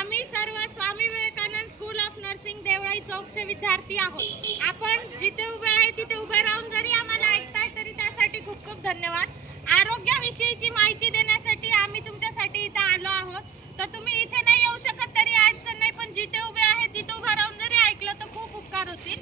आम्ही सर्व Swami Vivekananda school of nursing Deolai चौकचे विद्यार्थी आहोत। आपण जिथे उभे आहे तिथे उभे राहून जरी आम्हाला ऐकताय तरी त्यासाठी खूप खूप धन्यवाद। आरोग्याविषयीची माहिती देण्यासाठी आम्ही तुमच्यासाठी इथे आलो आहोत। तर तुम्ही इथे नाही येऊ शकत तरी अडचण नाही, पण जिथे उभे आहे तिथे उभे राहून जरी ऐकलं तर खूप उपकार होतील।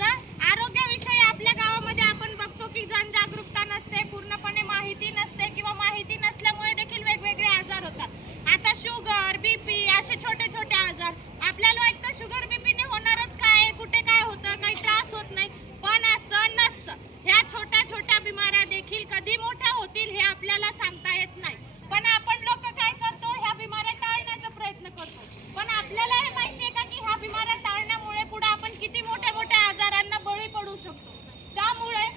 तर आरोग्याविषयी आपल्या गावामध्ये आपण बघतो की जनजागरूकता नसते, पूर्णपणे माहिती नसते किंवा माहिती नसल्यामुळे देखील वेगवेगळे आजार होतात। आता शुगर, बीपी असे छोटे छोटे आजार, आपल्याला वाटतं शुगर बीपीने होणारच काय, कुठे काय होतं, काही त्रास होत नाही, पण असं नसतं। ह्या छोट्या छोट्या बिमाऱ्या देखील कधी मोठ्या होतील हे आपल्याला सांगता येत नाही, पण आपण लोक काय करतो, ह्या बिमाऱ्या टाळण्याचा प्रयत्न करतो। पण आपल्याला हे माहिती आहे का की ह्या बिमाऱ्या टाळण्यामुळे पुढे आपण किती मोठ्या मोठ्या आजारांना बळी पडू शकतो। त्यामुळे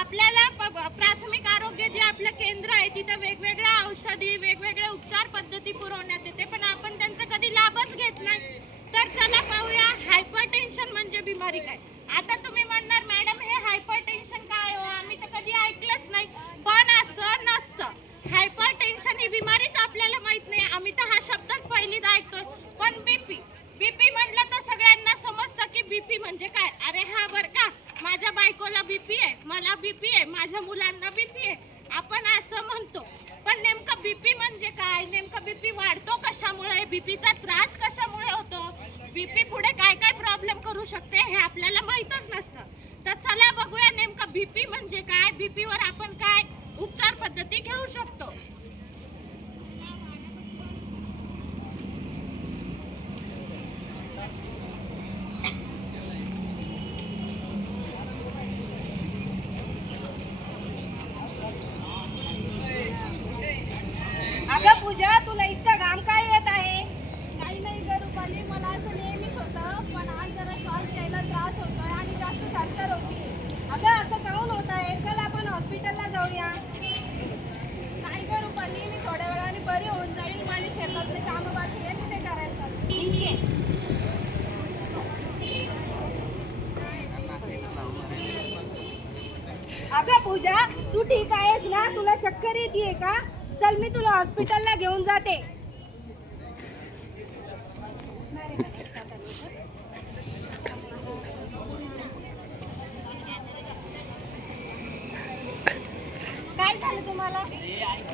आपल्याला प्राथमिक आरोग्य जे आपलं केंद्र आहे तिथे वेगवेगळ्या औषधी, वेगवेगळ्या उपचार पद्धती पुरवण्यात येते, पण आपण त्यांचा कधी लाभच घेत नाही। तर चला पाहूया हायपरटेन्शन म्हणजे बिमारी काय। आता तुम्ही म्हणणार मॅडम हे हायपरटेन्शन काय हो, आम्ही तर कधी ऐकलंच नाही, पण असं नसतं। हायपरटेन्शन ही बिमारीच आपल्याला माहित नाही, आम्ही तर हा शब्दच पहिलीच ऐकतोय। पण बीपी म्हणलं तर सगळ्यांना समजतं की बीपी म्हणजे काय। अरे हा बर का, माझ्या बायकोला बीपी आहे, मला बीपी आहे, माझ्या मुलांना बीपी आहे, आपण असं म्हणतो। पण नेमका बीपी म्हणजे काय, नेमका बीपी वाढतो कशामुळे, बीपीचा त्रास कशामुळे होतो, बीपी पुढे काय काय प्रॉब्लेम करू शकते हे आपल्याला माहीतच नसतं। तर चला बघूया नेमका बीपी म्हणजे काय, बीपीवर आपण काय उपचार पद्धती घेऊ शकतो। अगं पूजा, तुला इतका घाम काय येत आहे? काही नाही ग रुपाली, मला असं नेहमीच होतं, पण आज जरा श्वास घ्यायला त्रास होतोय आणि जास्त थरथर होती। अगं असं काऊन होत आहे? चल आपण हॉस्पिटलला जाऊया। नाही ग रुपाली, मी थोड्या वेळाने बरी होऊन जाईल, माझे शेतातले कामं बाकी आहे, मी ते करायला चालले। ठीक आहे। अगं पूजा, तू ठीक आहेस ना? तुला चक्कर येते का? चल मी तुला हॉस्पिटलला घेऊन जाते। काय झालं तुम्हाला?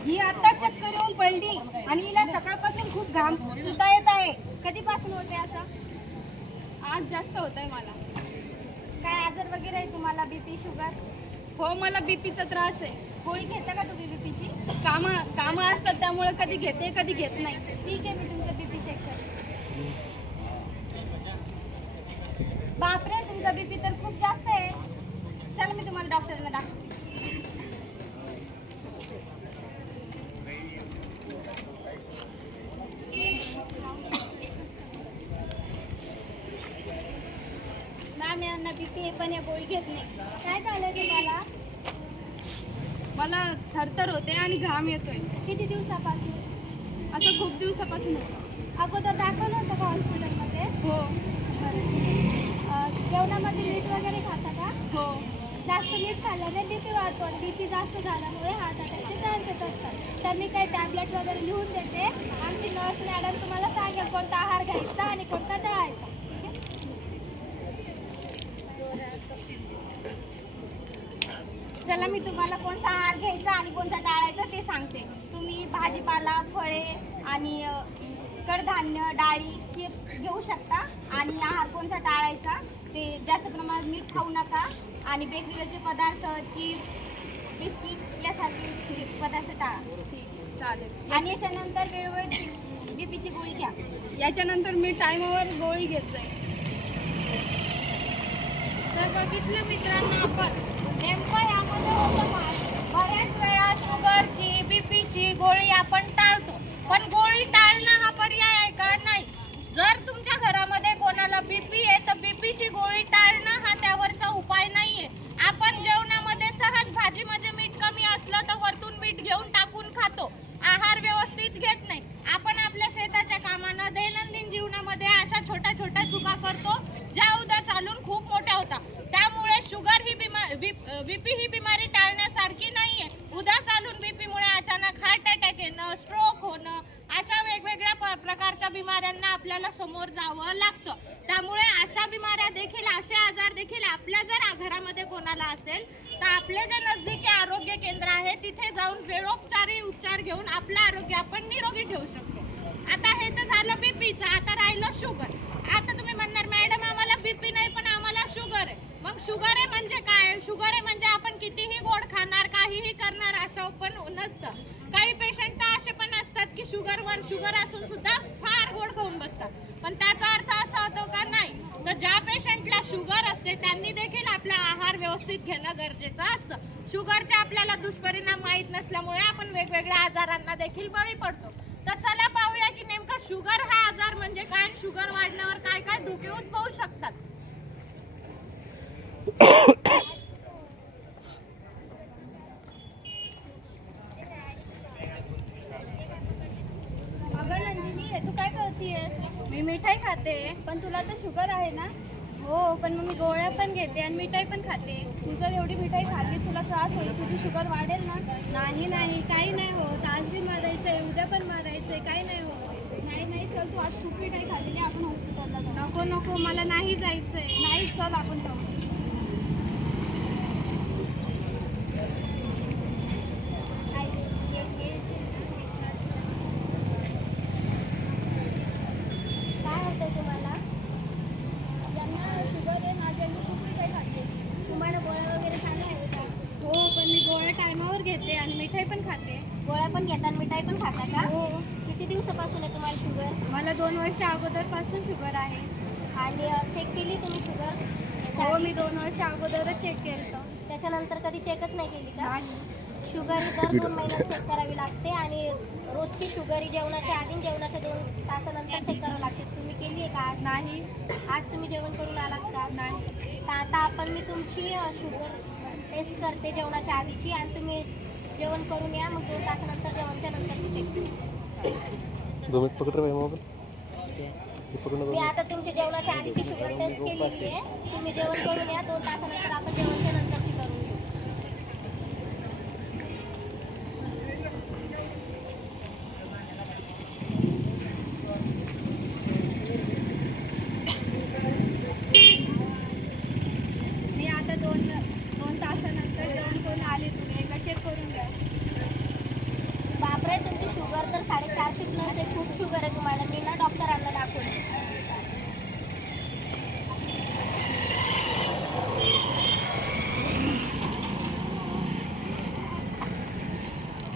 ही आता चक्कर येऊन पडली आणि हिला सकाळपासून खूप घाम सुद्धा येत आहे। कधीपासून होते असं? आज जास्त होतंय मला। काय आजार वगैरे आहे तुम्हाला, बीपी, शुगर? हो, मला बीपीचा त्रास आहे। गोळी घेता का तुम्ही बीपीची? कामं असतात त्यामुळे कधी घेते कधी घेत नाही। ठीक आहे, मी तुमचं बीपी चेक करते। बापरे, तुमचा बीपी तर खूप जास्त आहे। चला मी तुम्हाला डॉक्टरला दाखवते। मॅम, यांना बीपी आहे पण या गोळी घेत नाही। काय झालंय तुम्हाला? मला थरथर होते आणि घाम येतोय। किती दिवसापासून? असं खूप दिवसापासून होतं। अगोदर दाखवलं होतं का हॉस्पिटलमध्ये? हो जेवणामध्ये मीठ वगैरे खाता का? हो। जास्त मीठ खाल्ल्याने बीपी वाढतो आणि बीपी जास्त झाल्यामुळे हार्ट अटॅकचे चान्सेस असतात। तर मी काही टॅबलेट वगैरे लिहून देते, आमची नर्स मॅडम तुम्हाला सांगेल कोणता आहार घ्यायचा आणि कोणता टाळायचा। चला मी तुम्हाला कोणता आहार घ्यायचा आणि कोणता टाळायचा ते सांगते। तुम्ही भाजीपाला, फळे आणि कडधान्य, डाळी हे घेऊ शकता। आणि आहार कोणता टाळायचा ते जास्त प्रमाणात मीठ खाऊ नका आणि बेकरीचे पदार्थ, चिप्स, बिस्किट यासारखे पदार्थ टाळा। ठीक, चालेल। आणि याच्यानंतर वेळोवेळी बीपीची गोळी घ्या। याच्यानंतर मी टायमावर गोळी घेत जाईल। तर बघितलं मित्रांनो, आपण नेमकं यामध्ये होतं काय, बऱ्याच वेळा शुगरची, बीपीची गोळी आपण टाळतो, पण गोळी टाळणं हा पर्याय आहे का? नाही। जर तुमच्या घरामध्ये कोणाला बीपी आहे तर बीपीची गोळी टाळणं हा त्यावरचा उपाय नाहीये। आपण जेवणामध्ये सहज भाजीमध्ये मीठ कमी असलं तर वरतून मीठ घेऊन टाकून खातो, आहार व्यवस्थित घेत नाही। आपण आपल्या शेताच्या कामानं, दैनंदिन जीवनामध्ये अशा छोट्या छोट्या चुका करतो ज्या उद्या चालून खूप मोठ्या होतात। त्यामुळे शुगर ही बीपी ही बिमारी टाळण्यासारखी नाहीये। उद्या चालून बीपीमुळे अचानक हार्ट अटॅक येणं, स्ट्रोक होणं, अशा वेगवेगळ्या प्रकारच्या बिमाऱ्यांना आपल्याला समोर जावं लागतं. त्यामुळे अशा बिमाऱ्या देखील, असे आजार देखील आपल्या जर घरामध्ये कोणाला असेल तर आपले जे नजदीकी आरोग्य केंद्र आहे तिथे जाऊन वेळोपचारी उपचार घेऊन आपलं आरोग्य आपण निरोगी ठेवू शकतो. आता हे तर झालं बीपीचं. आता राहिलं शुगर. आता तुम्ही म्हणणार मॅडम आम्हाला बीपी नाही पण आम्हाला शुगर आहे. मग शुगर आहे म्हणजे काय? शुगर आहे म्हणजे आपण कितीही गोड खाणार, काहीही करणार असं पण नसतं. काही पेशंट तर असे पण असतात की शुगर असून सुद्धा फार गोड खाऊन बसतात. पण त्याचा अर्थ असा होतो का? नाही. तर ज्या पेशंटला शुगर असते त्यांनी देखील आपला आहार व्यवस्थित घेणं गरजेचं असतं. शुगरचे आपल्याला दुष्परिणाम माहीत नसल्यामुळे आपण वेगवेगळ्या आजारांना देखील बळी पडतो. तर चला पाहूया की नेमकं शुगर हा आजार म्हणजे काय, शुगर वाढल्यावर काय काय धोके उद्भवू शकतात. अगं नंदिनी, हे तू काय करतेयस? मी मिठाई खाते. पण तुला तर शुगर आहे ना? हो, पण मग मी गोळ्या पण घेते आणि मिठाई पण खाते. तू जर एवढी मिठाई खाल्ली तुला त्रास होईल, तुझी शुगर वाढेल ना? नाही नाही, काही नाही होत. आज बी मारायचंय, उद्या पण मारायचंय, काही नाही होत. नाही चल, तू आज खूप मिठाई खाल्लेली, आपण हॉस्पिटलला जाऊ. नको, मला नाही जायचंय. नाही, चल आपण जाऊ. काय होतंय तुम्हाला? ज्यांना शुगर आहे ना, त्यांनी खूप मिठाई खाते. तुम्हाला गोळ्या वगैरे चालू आहे का? हो, पण मी गोळ्या टायमावर घेते आणि मिठाई पण खाते. गोळ्या पण घेता आणि मिठाई पण खाता का? हो. किती दिवसापासून आहे तुम्हाला शुगर? मला 2 वर्ष अगोदरपासून शुगर आहे. आणि चेक केली तुम्ही शुगर? हो, मी 2 वर्ष अगोदरच चेक केलं. त्याच्यानंतर कधी चेकच नाही केली का? शुगर ही दर 2 महिन्यात चेक करावी लागते आणि रोजची शुगर ही जेवणाच्या आधी जेवणाच्या 2 तासानंतर चेक करावी लागते. तुम्ही केली आहे का? नाही. आज तुम्ही जेवण करून आलात का? नाही. तर आता मी तुमची शुगर टेस्ट करते जेवणाच्या आधीची आणि तुम्ही जेवण करून या. मग 2 तासानंतर जेवणाच्या नंतरची चेक करू. 2 मिनिट पकड रे मोबाईल. मी आता तुमच्या जेवणाच्या आधीची शुगर टेस्ट केलेली आहे. तुम्ही जेवण करून या. 2 तासानंतर आपण जेवणाच्या नंतरची करून घेऊ. मी आता 2 तासानंतर जेवण करून आले. तुम्ही एकदा चेक करून घ्या. बापरे, तुमची शुगर तर 450 प्लस आहे. खूप शुगर आहे तुम्हाला. मी ना डॉक्टरांना दाखवली.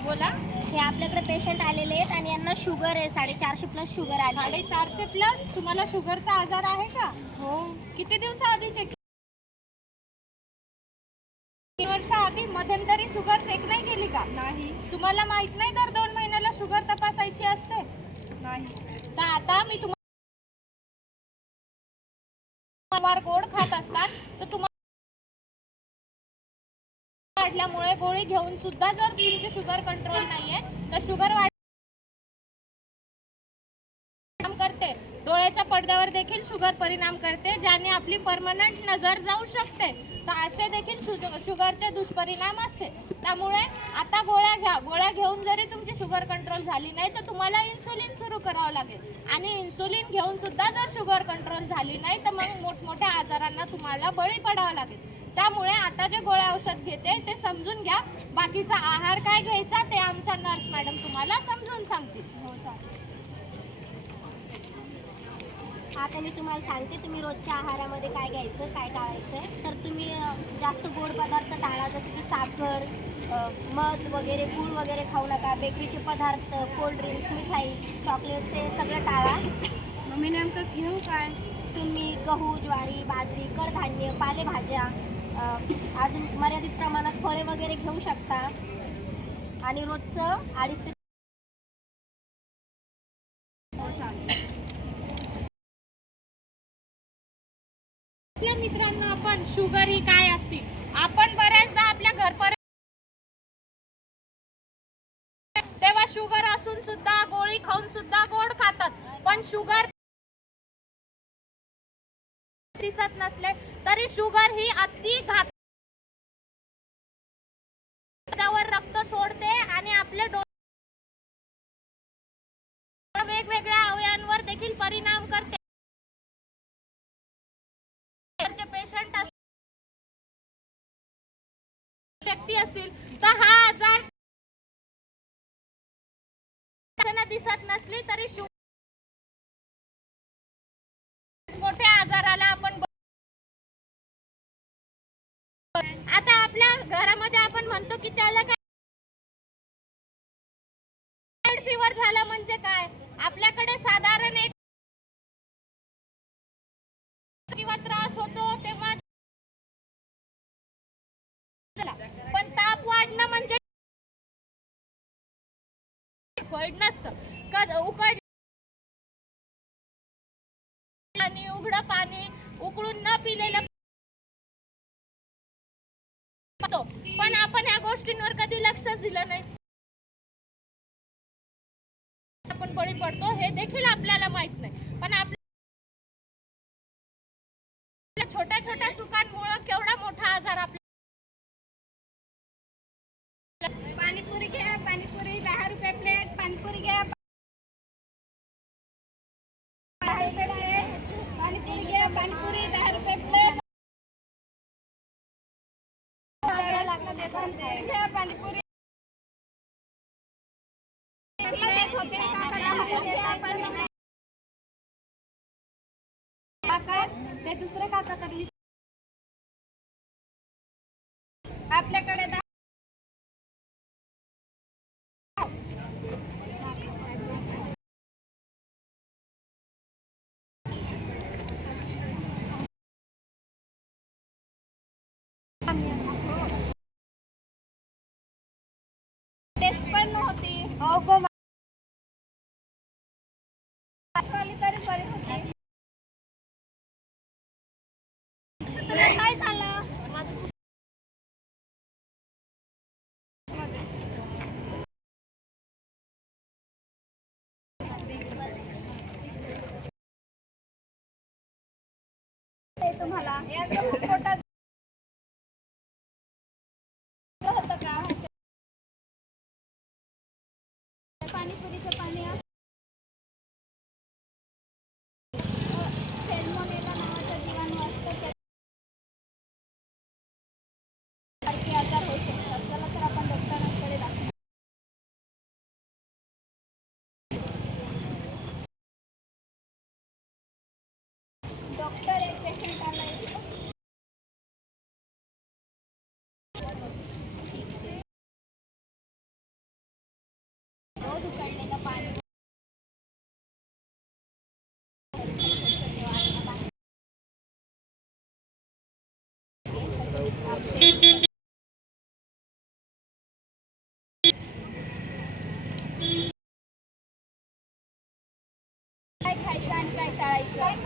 बोला. हे आपल्याकडे पेशंट आलेले आहेत आणि यांना शुगर आहे. 450 प्लस शुगर आली. 450 प्लस. तुम्हाला शुगरचा आजार आहे का? हो. किती दिवसाआधी चेक? 3 वर्षाआधी मध्यंतरी शुगर चेक नाही केली का? नाही. तुम्हाला माहित नाही दर 2 महिन्याला शुगर तपासायची असते? नाही. तर आता मी तुम्हाला गोड खात असतात तर तुम्हाला वाढल्यामुळे गोळी घेऊन सुद्धा जर तुमची शुगर कंट्रोल नाहीये तर शुगर परिणाम करते. डोळ्याच्या पडद्यावर देखील शुगर परिणाम करते, ज्याने आपली परमनंट नजर जाऊ शकते. तर असे देखील शुगरचे दुष्परिणाम असते. त्यामुळे आता गोळ्या घ्या. गोळ्या घेऊन जरी तुमची शुगर कंट्रोल झाली नाही तर तुम्हाला इन्सुलिन सुरू करावं लागेल. आणि इन्सुलिन घेऊन सुद्धा जर शुगर कंट्रोल झाली नाही तर मग मोठमोठ्या आजारांना तुम्हाला बळी पडावं लागेल. त्यामुळे आता जे गोळ्या औषध घेते ते समजून घ्या. बाकीचा आहार काय घ्यायचा ते आमच्या नर्स मॅडम तुम्हाला समजून सांगतील. हो, चालेल. आता मी तुम्हाला सांगते तुम्ही रोजच्या आहारामध्ये काय घ्यायचं, काय टाळायचं. तर तुम्ही जास्त गोड पदार्थ टाळा, जसं की साखर, मध वगैरे, गूळ वगैरे खाऊ नका. बेकरीचे पदार्थ, कोल्ड्रिंक्स, मिठाई, चॉकलेट्स हे सगळं टाळा. मग मी नेमकं घेऊ काय? तुम्ही गहू, ज्वारी, बाजरी, कडधान्य, पालेभाज्या, अजून मर्यादित प्रमाणात फळे वगैरे घेऊ शकता. आणि रोजचं 2.5 ते आपल्या मित्रांनो, आपण शुगर ही काय असते आपण बऱ्याचदा आपल्या घरपर्यंत तेव्हा शुगर असून सुद्धा गोळी खाऊन सुद्धा गोड खातात. पण शुगर दिसत नसले तरी शुगर ही अति घातक रक्त सोडते आणि आपले वेगवेगळ्या अवयवांवर देखील व्यक्ती असतील तर हा आजार दिसत नसली तरी मोठ्या आजाराला आपण आता आपल्या घरामध्ये आपण म्हणतो की त्याला काय फीवर झाला म्हणजे काय, आपल्याकडे साधारण एक किंवा त्रास होतो तेव्हा, पण ताप वाढणं म्हणजे फळ नसतं. उकड आणि उघडं पाणी उकळून न पिलेलं, पण आपण या गोष्टींवर कधी लक्षच दिलं नाही. आपण बळी पडतो हे देखील आपल्याला माहित नाही, पण आपल्या छोट्या छोट्या चुकांमुळे केवढा मोठा आजार आपल्या. पाणीपुरी घ्या, पाणीपुरी 10 रुपये प्लेट. पाणीपुरी घ्या, 10 रुपये प्लेट. पाणीपुरी घ्या, पाणीपुरी 10 रुपये प्लेट. घ्या पाणीपुरी. ते दुसरं काका करली आपल्याकडे टेस्ट पण नव्हती. हो गो तरी बरी होती. काय झालं? तुम्हाला एकदम पोटात होतं का? पाणीपुरीचं पाणी सॅल्मोनेला नावाचं जीवाणू असतं, त्यासारखे आजार होऊ शकतात. चला तर आपण डॉक्टरांकडे दाखवू. डॉक्टर एक पेशंट आला आहे. रोज उकळलेलं पाणी काय खायचं आणि काय टाळायचं.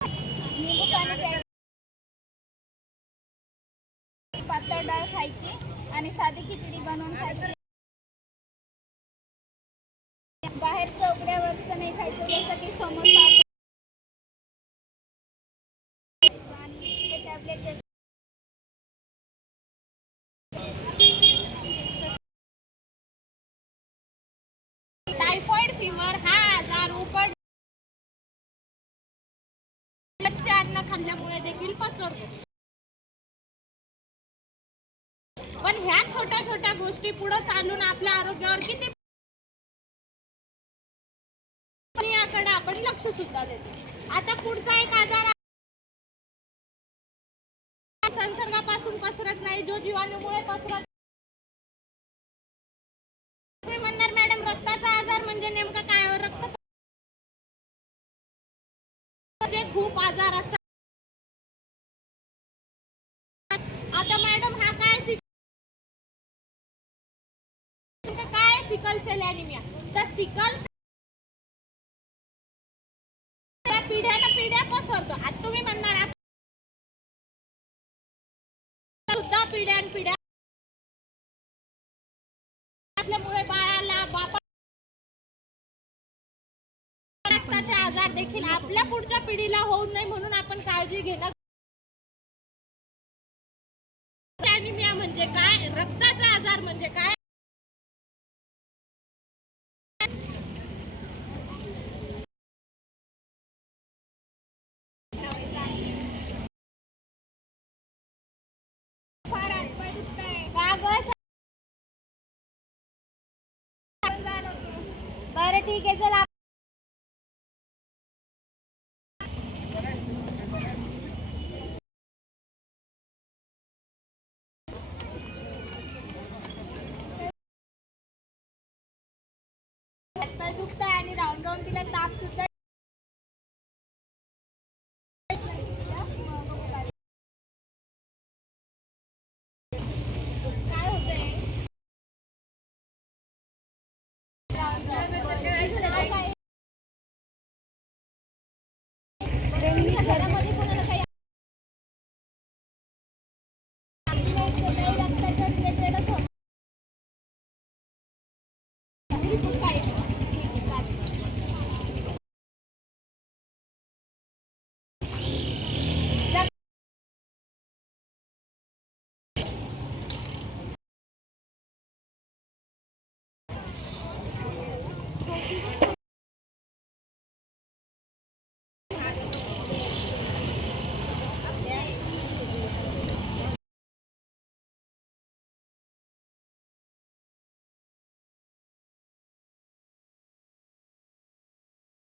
निंबू पाणी प्यायचं, पातळ डाळ खायची आणि साधी खिचडी बनवून खायची. बाहेरचं उघड्यावरचं नाही खायचं, जसं की समोसा आणि हे टॅबलेट टायफॉइड फीवर हा आजार उकड कच्चे अन्न खाल्ल्यामुळे देखील पसरतो. पण ह्या छोट्या छोट्या गोष्टी पुढे चालून आपल्या आरोग्यावर किती याकडे आपण लक्ष सुद्धा देतो. आता पुढचा एक आजार संसर्गापासून पसरत नाही, जो जीवाणूमुळे पसरत. तुम्ही म्हणणार मॅडम रक्ताचा आजार म्हणजे नेमकं काय? रक्त खूप आजार असतात. आता मॅडम हा काय सिकल सेल ॲनिमिया. तर सिकल पिढ्यानं पिढ्या पसरतो. आता तुम्ही म्हणणार सुद्धा पिढ्यान पिढ्या आपल्यामुळे बाळाला बापा रक्ताचे आजार देखील आपल्या पुढच्या पिढीला होऊ नये म्हणून आपण काळजी घेणं. ॲनिमिया म्हणजे काय, रक्ताचा आजार म्हणजे काय, बरं ठीक आहे, चला. हातपाय दुखताय आणि राऊंड राऊंड तिला ताप सुद्धा